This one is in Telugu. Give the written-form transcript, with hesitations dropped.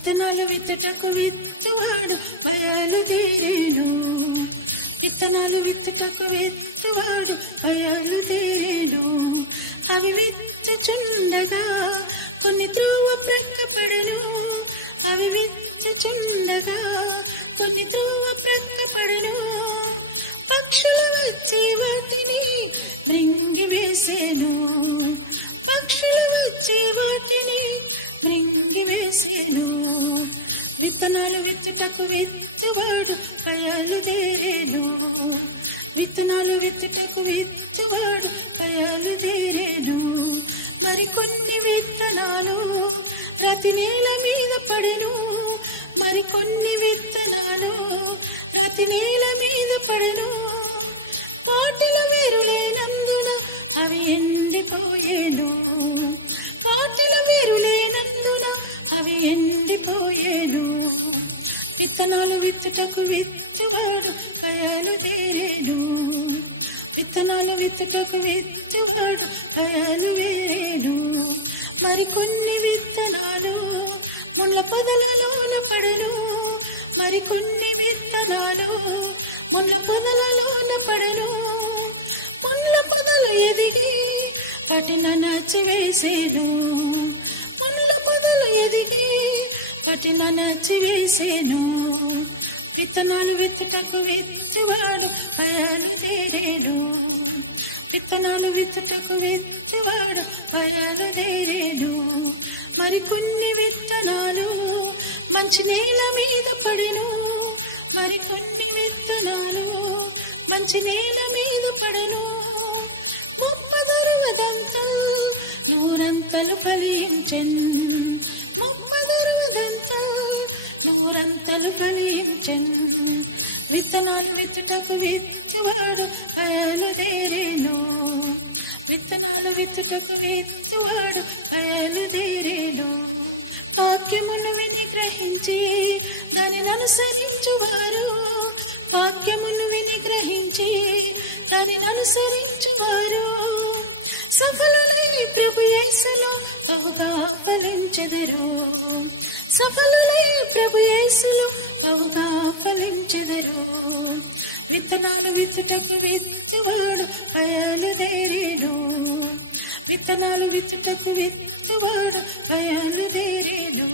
విత్తనాలు విత్తుటకు విత్తువాడు బయలుదేరేను. విత్తనాలు విత్తుటకు విత్తువాడు బయలుదేరేను. అవి విత్తుచుండగా కొన్ని త్రోవ ప్రక్కపడెను. అవి విత్తుచుండగా కొన్ని త్రోవ ప్రక్కపడెను. పక్షులు వచ్చి వాటిని మృంగివేసెను. పక్షులు వచ్చి వాటిని మృంగివేసెను. విత్తనాలు విత్తుటకు విత్తువాడు బయలుదేరేను. విత్తనాలు విత్తుటకు విత్తువాడు బయలుదేరేను. మరికొన్ని విత్తనాలు రతి నేల మీద పడెను. మరికొన్ని విత్తనాలు రతి నేల మీద పడెను. వాటిలో వేరు లేనందున అవి ఎండిపోయేను. వాటిలో వేరు లేనందున అవి ఎండిపోయేను. విత్తనాలు విత్తుటకు విత్తువాడు బయలుదేరేను. విత్తనాలు విత్తుటకు విత్తువాడు బయలుదేరేను. మరికొన్ని విత్తనాలు ముళ్ళ పొదలలోన పడెను. మరికొన్ని విత్తనాలు ముళ్ళ పొదలలోన పడెను. ముళ్ళ పొదలు ఎదిగి వాటిని నచ్చివేసేను. ముళ్ళ పొదలు ఎదిగి వాటిని నచ్చివేసేను. విత్తనాలు విత్తుటకు విత్తువాడు బయలుదేరేను. విత్తనాలు విత్తుటకు విత్తువాడు బయలుదేరేను. మరికొన్ని విత్తనాలు మంచి నేల మీద పడెను. మరికొన్ని విత్తనాలు మంచి నేల మీద పడెను. 30 నూరంతలు ఫలించెను. 30 నూరంతలు ఫలించెను. విత్తనాలు విత్తుటకు విత్తువాడు బయలుదేరేను. విత్తనాలు విత్తుటకు విత్తువాడు బయలుదేరేను. వాక్యమును విని గ్రహించి దానిని అనుసరించువారు. వాక్యమును విని గ్రహించి దానిని అనుసరించువారు సఫలులై ప్రభు యేసులో బహుగా ఫలించెదరు. సఫలులై ప్రభు యేసులో బహుగా ఫలించెదరు. విత్తనాలు విత్తుటకు విత్తువాడు బయలుదేరేను. విత్తనాలు విత్తుటకు విత్తువాడు బయలుదేరేను.